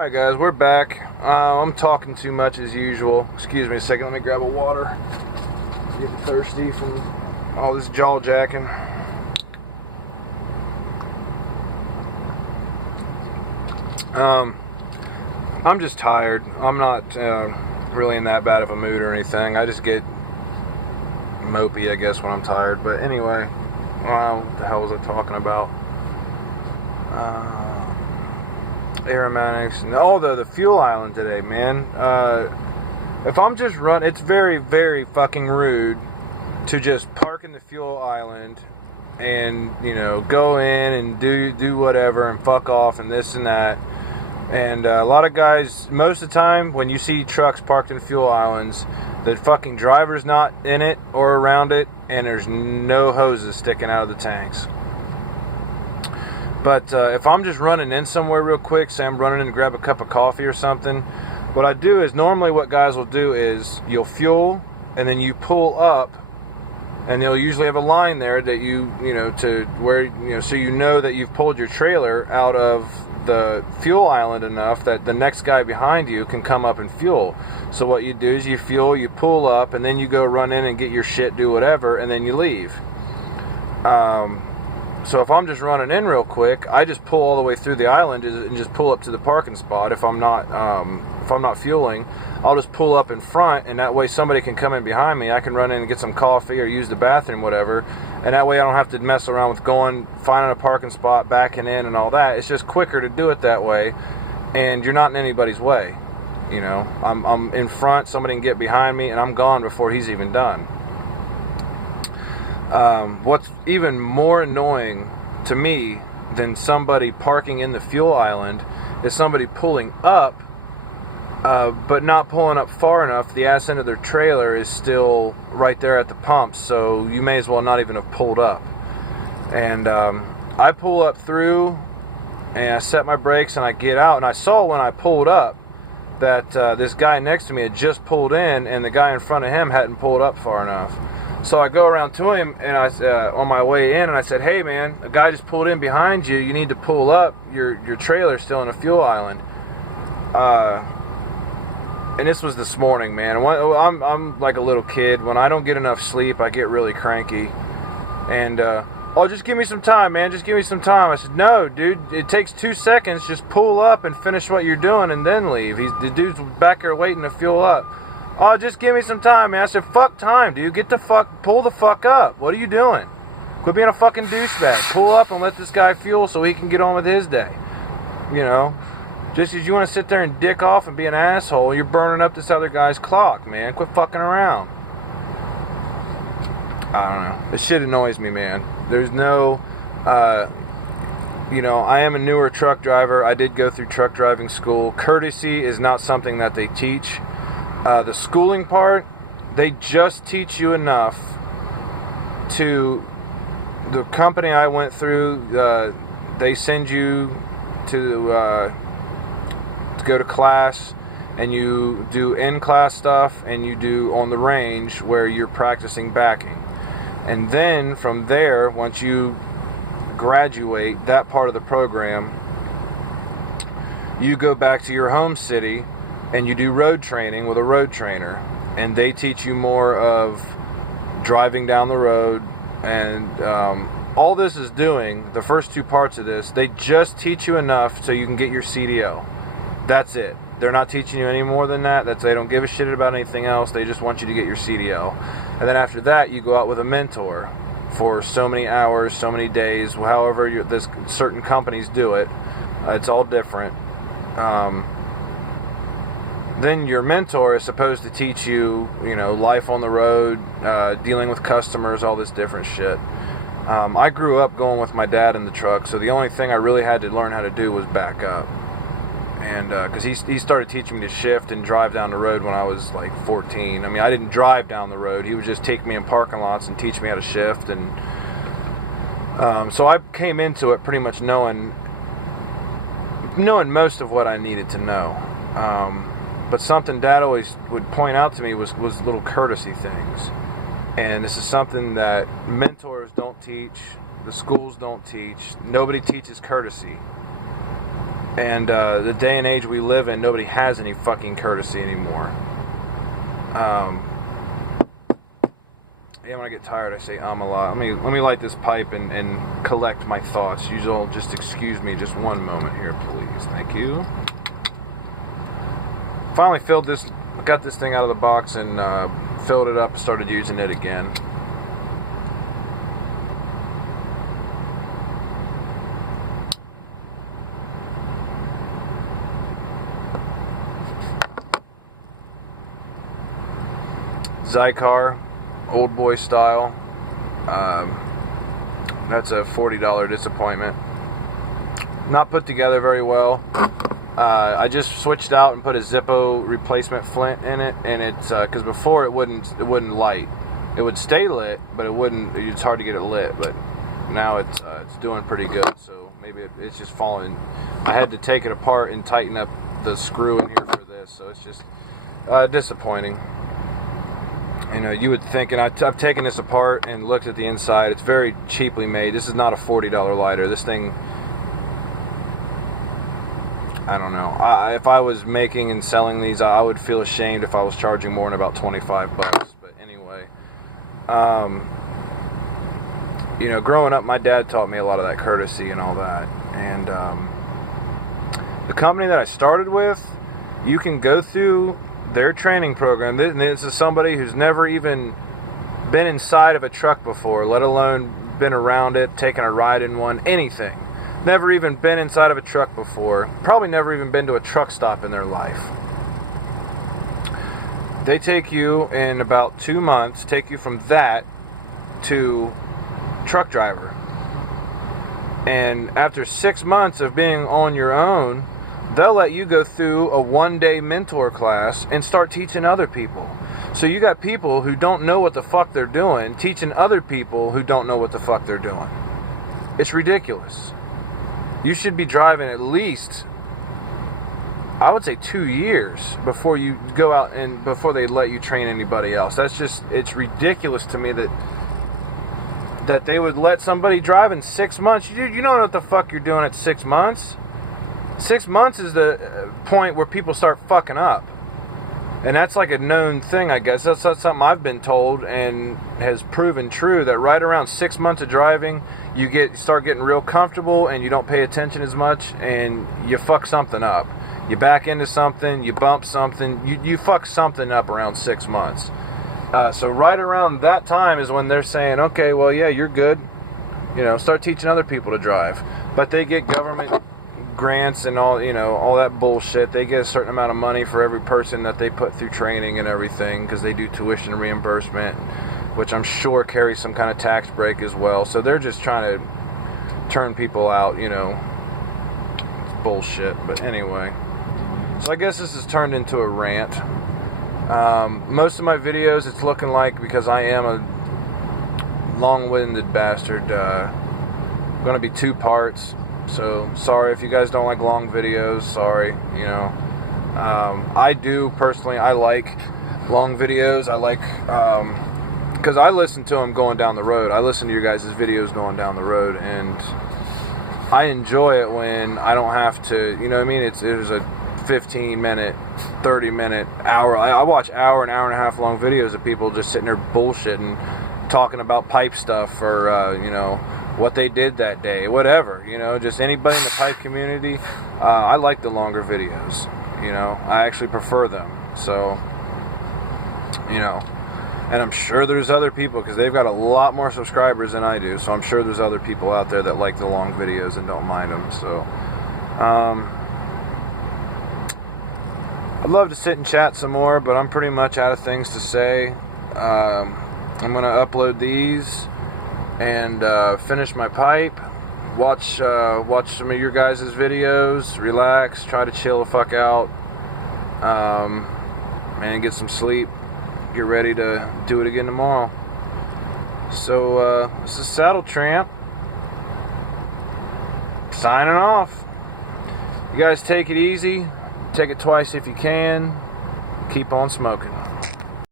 Alright guys, we're back. I'm talking too much as usual. Excuse me a second, let me grab a water. Getting thirsty from all this jaw jacking. I'm just tired. I'm not really in that bad of a mood or anything. I just get mopey, I guess, when I'm tired. But anyway, what the hell was I talking about? Aromatics. Although the fuel island today, man. If I'm just running, it's very, very fucking rude to just park in the fuel island and, you know, go in and do whatever and fuck off and this and that. And a lot of guys, most of the time, when you see trucks parked in fuel islands, the fucking driver's not in it or around it, and there's no hoses sticking out of the tanks. But if I'm just running in somewhere real quick, say I'm running in to grab a cup of coffee or something, what I do is, normally what guys will do is, you'll fuel, and then you pull up, and they'll usually have a line there that you know, to where, you know, so you know that you've pulled your trailer out of the fuel island enough that the next guy behind you can come up and fuel. So what you do is you fuel, you pull up, and then you go run in and get your shit, do whatever, and then you leave. So if I'm just running in real quick, I just pull all the way through the island and just pull up to the parking spot. If I'm not fueling, I'll just pull up in front, and that way somebody can come in behind me. I can run in and get some coffee or use the bathroom, whatever, and that way I don't have to mess around with finding a parking spot, backing in, and all that. It's just quicker to do it that way, and you're not in anybody's way. You know, I'm in front, somebody can get behind me, and I'm gone before he's even done. What's even more annoying to me than somebody parking in the fuel island is somebody pulling up, but not pulling up far enough. The ass end of their trailer is still right there at the pump, so you may as well not even have pulled up. And I pull up through, and I set my brakes, and I get out, and I saw when I pulled up that this guy next to me had just pulled in, and the guy in front of him hadn't pulled up far enough. So I go around to him, and I on my way in, and I said, "Hey man, a guy just pulled in behind you. You need to pull up. Your trailer's still in a fuel island." And this was this morning, man. I'm like a little kid. When I don't get enough sleep, I get really cranky. And oh, just give me some time, man. Just give me some time. I said, "No, dude. It takes 2 seconds. Just pull up and finish what you're doing, and then leave." The dude's back there waiting to fuel up. "Oh, just give me some time, man." I said, "Fuck time, dude. Pull the fuck up. What are you doing? Quit being a fucking douchebag. Pull up and let this guy fuel so he can get on with his day. You know, just as you want to sit there and dick off and be an asshole, you're burning up this other guy's clock, man. Quit fucking around." I don't know. This shit annoys me, man. There's no, you know, I am a newer truck driver. I did go through truck driving school. Courtesy is not something that they teach. The schooling part, they just teach you enough to, the company I went through, they send you to go to class, and you do in-class stuff, and you do on the range where you're practicing backing. And then from there, once you graduate that part of the program, you go back to your home city and you do road training with a road trainer, and they teach you more of driving down the road. And all this is doing, the first two parts of this, they just teach you enough so you can get your CDL. That's it. They're not teaching you any more than that. They don't give a shit about anything else. They just want you to get your CDL. And then after that, you go out with a mentor for so many hours, so many days, however certain companies do it. It's all different. Then your mentor is supposed to teach you, you know, life on the road, dealing with customers, all this different shit. I grew up going with my dad in the truck, so the only thing I really had to learn how to do was back up. And because he started teaching me to shift and drive down the road when I was like 14. I mean, I didn't drive down the road. He would just take me in parking lots and teach me how to shift. And so I came into it pretty much knowing most of what I needed to know. But something Dad always would point out to me was little courtesy things. And this is something that mentors don't teach, the schools don't teach. Nobody teaches courtesy. And the day and age we live in, nobody has any fucking courtesy anymore. Yeah, when I get tired, I say a lot. Let me light this pipe and collect my thoughts. You all just excuse me just one moment here, please. Thank you. Finally got this thing out of the box and filled it up and started using it again. Zycar, old boy style. That's a $40 disappointment. Not put together very well. I just switched out and put a Zippo replacement flint in it, and it's because before it wouldn't light. It would stay lit, but it wouldn't. It's hard to get it lit. But now it's doing pretty good. So maybe it's just falling. I had to take it apart and tighten up the screw in here for this. So it's just disappointing. You know, you would think, and I've taken this apart and looked at the inside. It's very cheaply made. This is not a $40 lighter. This thing, I don't know. If I was making and selling these, I would feel ashamed if I was charging more than about $25. But anyway, you know, growing up, my dad taught me a lot of that courtesy and all that. And the company that I started with, you can go through their training program. This is somebody who's never even been inside of a truck before, let alone been around it, taken a ride in one, anything. Never even been inside of a truck before. Probably never even been to a truck stop in their life. They take you in about 2 months, take you from that to truck driver. And after 6 months of being on your own, they'll let you go through a one-day mentor class and start teaching other people. So you got people who don't know what the fuck they're doing teaching other people who don't know what the fuck they're doing. It's ridiculous. You should be driving at least, I would say, 2 years before you go out and before they let you train anybody else. It's ridiculous to me that they would let somebody drive in 6 months. You don't know what the fuck you're doing at 6 months. 6 months is the point where people start fucking up. And that's like a known thing, I guess. That's something I've been told and has proven true, that right around 6 months of driving, you start getting real comfortable and you don't pay attention as much and you fuck something up. You back into something, you bump something, you fuck something up around 6 months. So right around that time is when they're saying, okay, well, yeah, you're good. You know, start teaching other people to drive. But they get government grants and all, you know, all that bullshit. They get a certain amount of money for every person that they put through training and everything, because they do tuition reimbursement, which I'm sure carries some kind of tax break as well. So they're just trying to turn people out, you know. It's bullshit. But anyway, so I guess this has turned into a rant. Most of my videos, it's looking like, because I am a long-winded bastard, going to be 2 parts. So, sorry if you guys don't like long videos, sorry, you know. I do, personally, I like long videos. I like, because I listen to them going down the road. I listen to your guys' videos going down the road, and I enjoy it when I don't have to, you know what I mean? There's a 15-minute, 30-minute, hour. I watch hour and a half long videos of people just sitting there bullshitting, talking about pipe stuff, or, you know, what they did that day, whatever, you know, just anybody in the pipe community. I like the longer videos, you know, I actually prefer them. So, you know, and I'm sure there's other people, because they've got a lot more subscribers than I do, so I'm sure there's other people out there that like the long videos and don't mind them. So, I'd love to sit and chat some more, but I'm pretty much out of things to say. I'm going to upload these and finish my pipe, watch some of your guys' videos, relax, try to chill the fuck out, and get some sleep, get ready to do it again tomorrow. So, this is Saddle Tramp, signing off. You guys take it easy, take it twice if you can, keep on smoking.